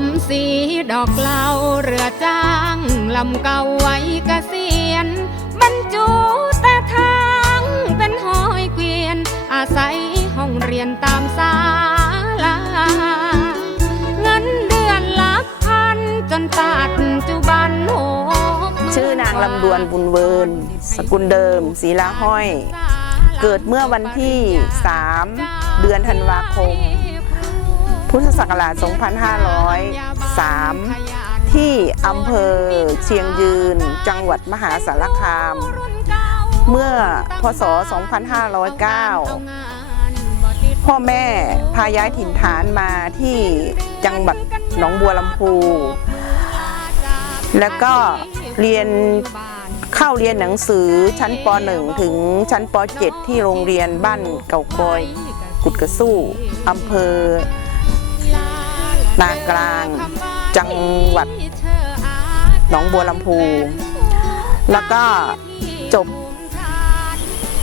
มสีดอกเหลาเรือจ้างลำเก่าไว้กเกษียณบรรจุแต่ทางเป็นหอยเกวียน อาศัยห้องเรียนตามศาลาเงินเดือนหลักพันจนปัจจุบันหกหชื่อนางลำดวนบุญเวิร์นสกุลเดิมศีลาห้อย เกิดเมื่อวันที่ 3 เดือนธันวาคม พุทธศักราช 2503 ที่อำเภอเชียงยืน จังหวัดมหาสารคาม เมื่อพศ 2509 พ่อแม่พาย้ายถิ่นฐานมาที่จังหวัดหนองบัวลำพู แล้วก็เรียนเข้าเรียนหนังสือชั้นป .1 ถึงชั้นป .7 ที่โรงเรียนบ้านเก่ากอยกุดกระสู้อำเภอ นากลาง จังหวัดหนองบัวลำพู แล้วก็จบ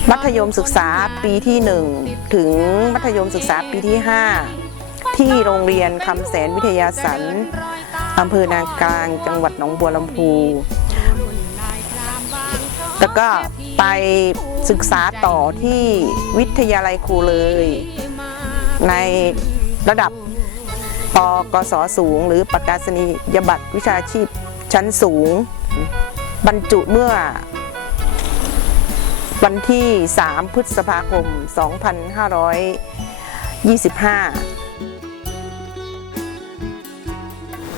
มัธยมศึกษาปีที่ 1 ถึงมัธยมศึกษาปีที่ 5 ที่โรงเรียนคำแสนวิทยาสันอำเภอนากลางจังหวัดหนองบัวลำพู แล้วก็ไปศึกษาต่อที่วิทยาลัยครูเลย ในระดับ ปกศสูง หรือประกาศนียบัตรวิชาชีพชั้นสูง บรรจุเมื่อวันที่ 3 พฤษภาคม 2525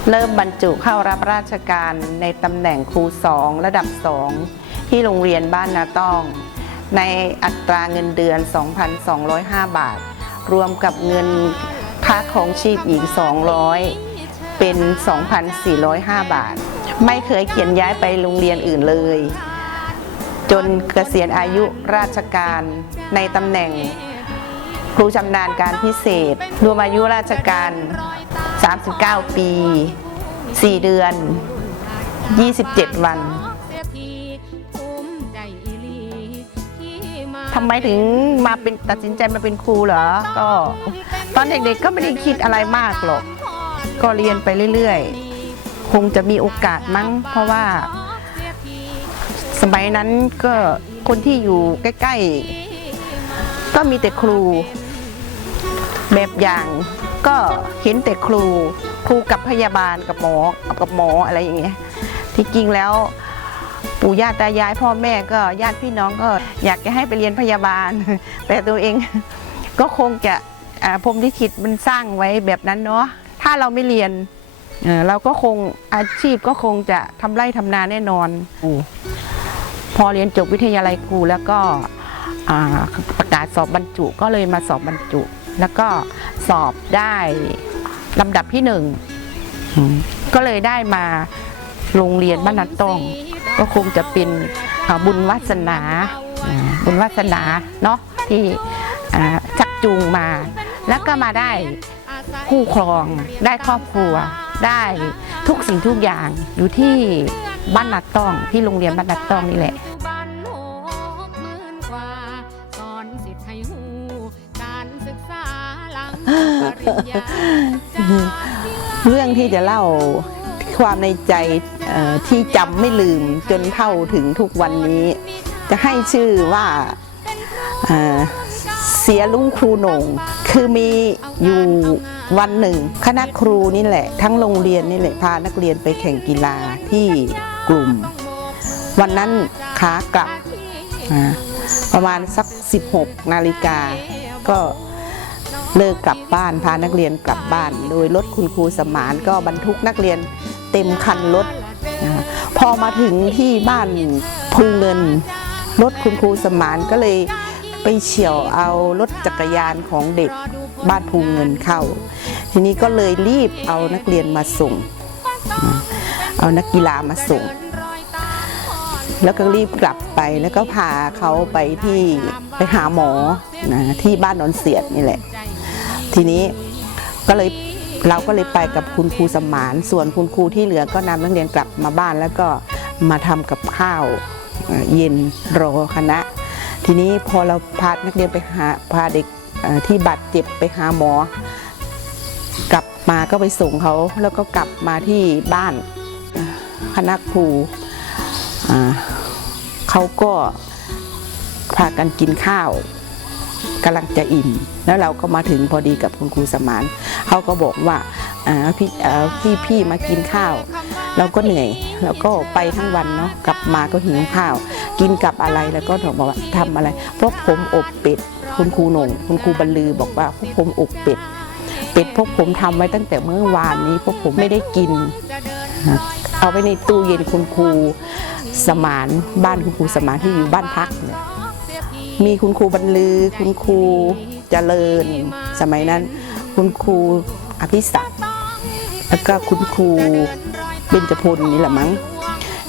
เริ่มบรรจุเข้ารับราชการในตำแหน่งครูสองระดับสองที่โรงเรียนบ้านนาต้อง ในอัตราเงินเดือน 2,205 บาท รวมกับเงิน ค่าของชีพอีก200 เป็น 2,405 บาท ไม่เคยเขียนย้ายไปโรงเรียนอื่นเลย จนเกษียณอายุราชการในตำแหน่ง ครูชำนาญการพิเศษ รวมอายุราชการ 39 ปี 4 เดือน 27 วันทำไมถึงมาเป็นตัดสินใจมาเป็นครูเหรอ ก็ ตอนเด็กๆก็ไม่ได้คิดอะไรมากหรอก ก็เรียนไปเรื่อยๆ คงจะมีโอกาสมั้ง เพราะว่า สมัยนั้นก็คนที่อยู่ใกล้ๆ ก็มีแต่ครู แบบอย่างก็เห็นแต่ครู ครูกับพยาบาลกับหมอกับหมออะไรอย่างเงี้ยที่จริงแล้วปู่ย่าตายายพ่อแม่ก็ญาติพี่น้องก็อยากจะให้ไปเรียนพยาบาล แต่ตัวเองก็คงจะ พรหมลิขิตมันสร้างไว้แบบนั้นเนาะถ้าเราไม่เรียนเอ่อเราก็คงอาชีพก็คงจะทำไร่ทำนาแน่นอนพอเรียนจบวิทยาลัยครูแล้วก็อ่าประกาศสอบบรรจุก็เลยมาสอบบรรจุ แล้วก็สอบได้ลำดับที่หนึ่งอืมก็เลยได้มาโรงเรียนบ้านนัดต้อง ก็คงจะเป็นอ่าบุญวาสนาอ่าบุญวาสนาเนาะที่อ่าชักจูงมา แล้วก็มาได้คู่ครองได้ครอบครัว ได้ทุกสิ่งทุกอย่างอยู่ที่บ้านนัดต้องที่โรงเรียนบ้านนัดต้องนี่แหละเรื่องที่จะเล่าความในใจที่จำไม่ลืมจนเท่าถึงทุกวันนี้ จะให้ชื่อว่า เสียลุงครูหนงคือมีอยู่วันหนึ่ง คณะครูนี่แหละ ทั้งโรงเรียนนี่แหละพานักเรียนไปแข่งกีฬาที่กลุ่ม วันนั้นขากลับประมาณสัก 16 นาฬิกา ก็เลิกกลับบ้านพานักเรียนกลับบ้าน โดยรถคุณครูสมานก็บรรทุกนักเรียนเต็มคันรถพอมาถึงที่บ้านพูเงินรถคุณครูสมานก็เลย ไปเฉี่ยวเอารถจักรยานของเด็กบ้านภูเงินเข้า ทีนี้ก็เลยรีบเอานักเรียนมาส่ง เอานักกีฬามาส่ง แล้วก็รีบกลับไปแล้วก็พาเขาไปที่ไปหาหมอนะที่บ้านนอนเสียดนี่แหละ ทีนี้ก็เลยเราก็เลยไปกับคุณครูสมาน ส่วนคุณครูที่เหลือก็นำนักเรียนกลับมาบ้านแล้วก็มาทำกับข้าวเอ่อเย็นรอคณะ ทีนี้พอเราพานักเรียนไปหาพาเด็กที่บาดเจ็บไปหาหมอ กลับมาก็ไปส่งเขาแล้วก็กลับมาที่บ้านคณะครูเขาก็พากันกินข้าวกำลังจะอิ่ม แล้วเราก็มาถึงพอดีกับคุณครูสมานเขาก็บอกว่าพี่พี่พี่มากินข้าว เราก็เหนื่อย แล้วก็ไปทั้งวันเนาะกลับมาก็หิวข้าว กินกับอะไรแล้วก็บอกว่าทำอะไรพวกผมอบเป็ด คุณครูหนงคุณครูบรรลือบอกว่าพวกผมอบเป็ด เป็ดพวกผมทำไว้ตั้งแต่เมื่อวานนี้พวกผมไม่ได้กิน เอาไว้ในตู้เย็นคุณครูสมานบ้านคุณครูสมานที่อยู่บ้านพักเนี่ยมีคุณครูบรรลือ คุณครูเจริญ สมัยนั้น คุณครูอภิศักดิ์แล้วก็คุณครูเบญจพลนี่แหละมั้ง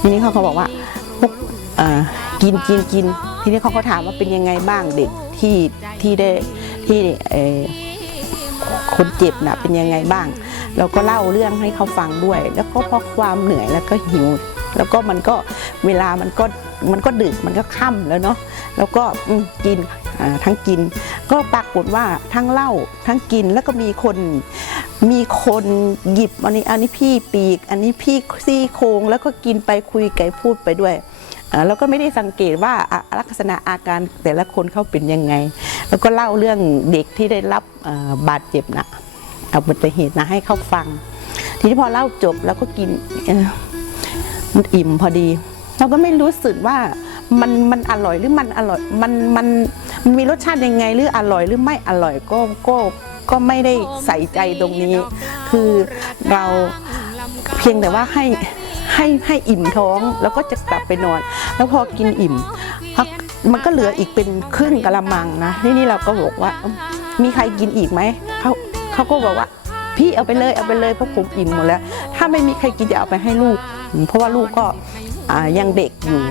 ทีนี้เขาก็บอกว่าพวก กินกินกิน ทีนี้เขาก็ถามว่าเป็นยังไงบ้างเด็กที่ที่ได้ที่คนเจ็บนะเป็นยังไงบ้าง เราก็เล่าเรื่องให้เขาฟังด้วย แล้วก็เพราะความเหนื่อยแล้วก็หิว แล้วก็มันก็เวลามันก็มันก็ดึกมันก็ค่ำแล้วเนาะแล้วก็กินทั้งกิน ก็ปรากฏว่าทั้งเล่าทั้งกินแล้วก็มีคนมีคนหยิบอันนี้อันนี้พี่ปีก อันนี้พี่ซี่โครงแล้วก็กินไปคุยไก่พูดไปด้วย แล้วก็ไม่ได้สังเกตว่าอะลักษณะอาการแต่ละคนเขาเป็นยังไง แล้วก็เล่าเรื่องเด็กที่ได้รับเอ่อบาดเจ็บนะเอาอุบัติเหตุนะให้เขาฟัง ทีนี้พอเล่าจบแล้วก็กินเอ่อมันอิ่มพอดี เราก็ไม่รู้สึกว่ามันมันอร่อยหรือมันอร่อยมันมันมันมีรสชาติยังไงหรืออร่อยหรือไม่อร่อยก็ก็ก็ไม่ได้ใส่ใจตรงนี้ คือเราเพียงแต่ว่าให้ ให้ให้อิ่มท้องแล้วก็จะกลับไปนอน แล้วพอกินอิ่มพักมันก็เหลืออีกเป็นครึ่งกะละมังนะที่นี่เราก็บอกว่า มีใครกินอีกไหมเขาเขาก็บอกว่าพี่เอาไปเลยเอาไปเลยเพราะผมอิ่มหมดแล้ว ถ้าไม่มีใครกินจะเอาไปให้ลูก เพราะว่าลูกก็ยังเด็กอยู่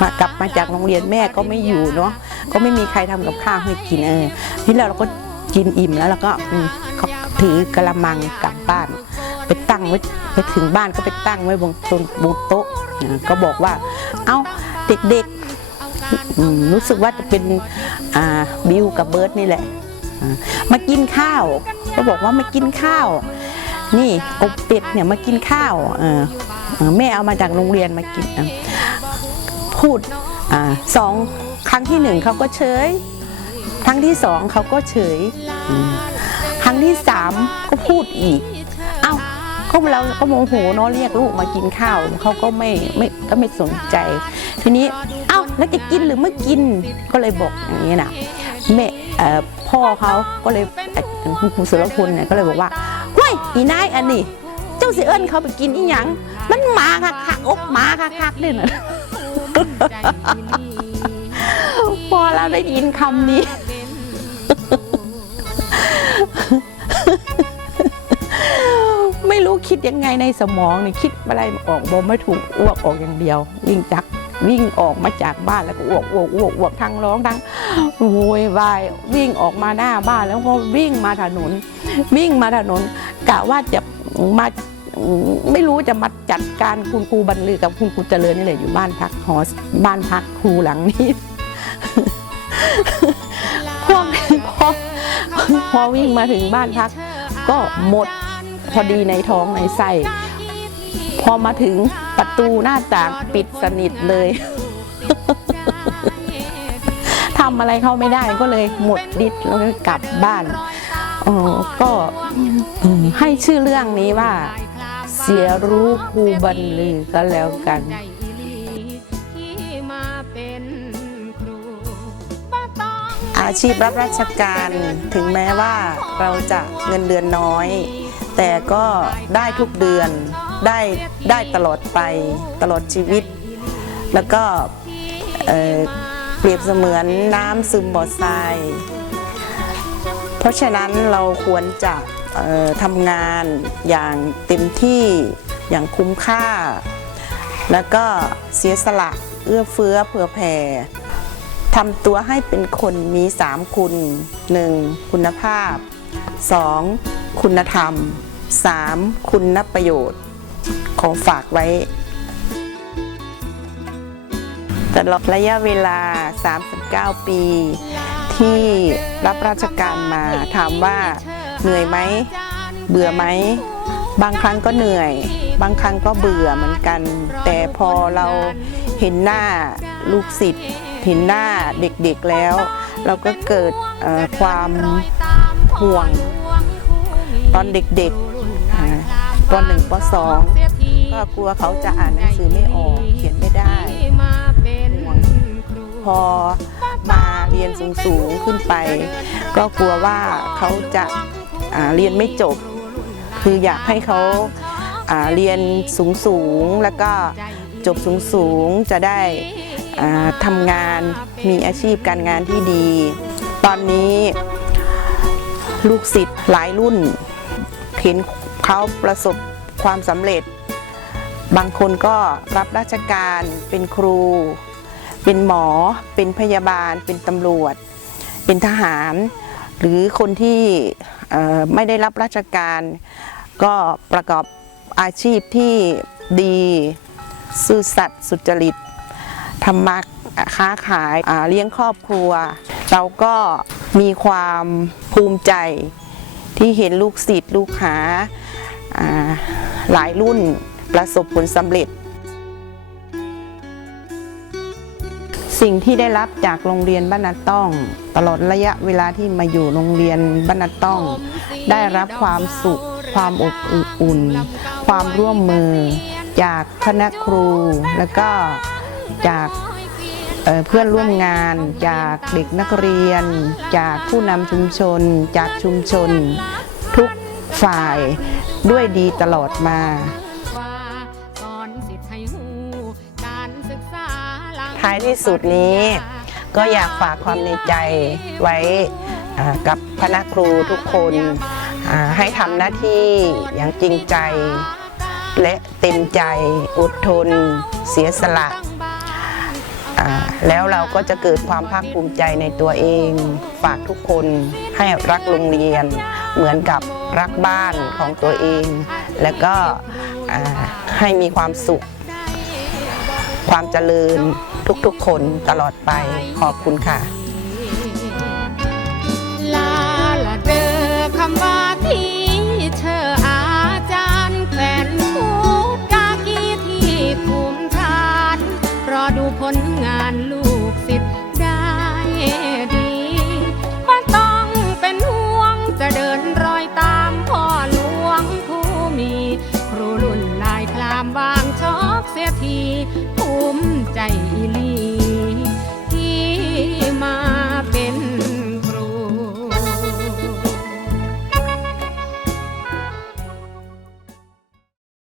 มากลับมาจากโรงเรียนแม่ก็ไม่อยู่เนาะก็ไม่มีใครทำกับข้าวให้กินเออที่เราก็กินอิ่มแล้วเราก็เขาถือกะละมังกลับบ้าน ไปตั้งไว้ไปถึงบ้านก็ไปตั้งไว้บนบนบนโต๊ะนะก็บอกว่า เอ้าเด็กๆรู้สึกว่าจะเป็นบิวกับเบิร์ดนี่แหละมากินข้าว ก็บอกว่ามากินข้าว นี่อบเป็ดเนี่ยมากินข้าวแม่เอามาจากโรงเรียนมากินพูดอสองครั้งที่หนึ่งเขาก็เฉยครั้งที่สองเขาก็เฉย ครั้งที่สามก็พูดอีก ก็เราก็โมโหเนาะเรียกลูกมากินข้าวเขาก็ไม่ไม่ก็ไม่สนใจ ทีนี้เอ้าแล้วจะกินหรือไม่กินก็เลยบอกอย่างนี้นะแม่พ่อเขาก็เลยคุณครูสุรพลเนี่ยก็เลยบอกว่าเฮ้ยอีนายอันนี้เจ้าสิเอิญเขาไปกินอีหยังมันหมาคักคักอกหมาคักคักเนี่ยนะพอเราได้ยินคำนี้ คิดยังไงในสมองนี่คิดอะไรออกบอกไม่ถูกอ้วกออกอย่างเดียว วิ่งจากวิ่งออกมาจากบ้านแล้วก็อ้วกอ้วกอ้วกอ้วกทั้งร้องทั้งโวยวายวิ่งออกมาหน้าบ้านแล้วก็วิ่งมาถนน วิ่งมาถนนกะว่าจะมาไม่รู้จะมาจัดการคุณครูบรรลือกับคุณครูเจริญนี่แหละอยู่บ้านพักหอบ้านพักครูหลังนี้พวกพอพอวิ่งมาถึงบ้านพัก ก็หมด พอดีในท้องในไส้พอมาถึงประตูหน้าต่างปิดสนิทเลยทำอะไรเขาไม่ได้ก็เลยหมดฤทธิ์แล้วก็กลับบ้านเออก็ให้ชื่อเรื่องนี้ว่า เสียรู้ครูบรรลือก็แล้วกันอาชีพรับราชการถึงแม้ว่าเราจะเงินเดือนน้อย แต่ก็ได้ทุกเดือนได้ได้ตลอดไปตลอดชีวิต แล้วก็เปรียบเสมือนน้ำซึมบ่อทราย เพราะฉะนั้นเราควรจะทำงานอย่างเต็มที่อย่างคุ้มค่า แล้วก็เสียสละเอื้อเฟื้อเผื่อแผ่ทำตัวให้เป็นคนมี3คุณ 1. คุณภาพ 2. คุณธรรม 3. คุณประโยชน์ ขอฝากไว้ ตลอดระยะเวลา 39 ปี ที่รับราชการมาถามว่าเหนื่อยไหม เบื่อไหม บางครั้งก็เหนื่อย บางครั้งก็เบื่อเหมือนกัน แต่พอเราเห็นหน้าลูกศิษย์เห็นหน้าเด็กๆแล้ว เราก็เกิดความห่วงตอนเด็กๆ ปหนึ่งปสองก็กลัวเขาจะอ่านหนังสือไม่ออก เขียนไม่ได้ห่วงพอมาเรียนสูงๆขึ้นไป ก็กลัวว่าเขาจะอ่าเรียนไม่จบ คืออยากให้เขาอ่าเรียนสูงๆแล้วก็จบสูงๆจะได้อ่าทำงานมีอาชีพการงานที่ดี ตอนนี้ลูกศิษย์หลายรุ่นเห็น เขาประสบความสำเร็จ บางคนก็รับราชการเป็นครู เป็นหมอ เป็นพยาบาล เป็นตำรวจ เป็นทหาร หรือคนที่ไม่ได้รับราชการ ก็ประกอบอาชีพที่ดีซื่อสัตย์สุจริตทำมาค้าขายเลี้ยงครอบครัว เราก็มีความภูมิใจที่เห็นลูกศิษย์ลูกหา หลายรุ่นประสบผลสำเร็จ สิ่งที่ได้รับจากโรงเรียนบ้านนาต้อง ตลอดระยะเวลาที่มาอยู่โรงเรียนบ้านนาต้อง ได้รับความสุข ความอบอุ่น ความร่วมมือ จากคณะครูแล้วก็จากเอ่อเพื่อนร่วมงานจากเด็กนักเรียน จากผู้นำชุมชน จากชุมชน ทุกฝ่าย ด้วยดีตลอดมาท้ายที่สุดนี้ก็อยากฝากความในใจไว้อ่ากับคณะครูทุกคนอ่าให้ทำหน้าที่อย่างจริงใจ และเต็มใจอดทน เสียสละอ่าแล้วเราก็จะเกิดความภาคภูมิใจในตัวเอง ฝากทุกคนให้รักโรงเรียนเหมือนกับ รักบ้านของตัวเอง แล้วก็ให้มีความสุข ความเจริญทุกๆคนตลอดไปขอบคุณค่ะ ลาละเดอคำว่าที่เธออาจารย์แขวนพูดกากีที่ภูมิฐานรอดูผลงานลูกศิษย์ได้ ครูรุ่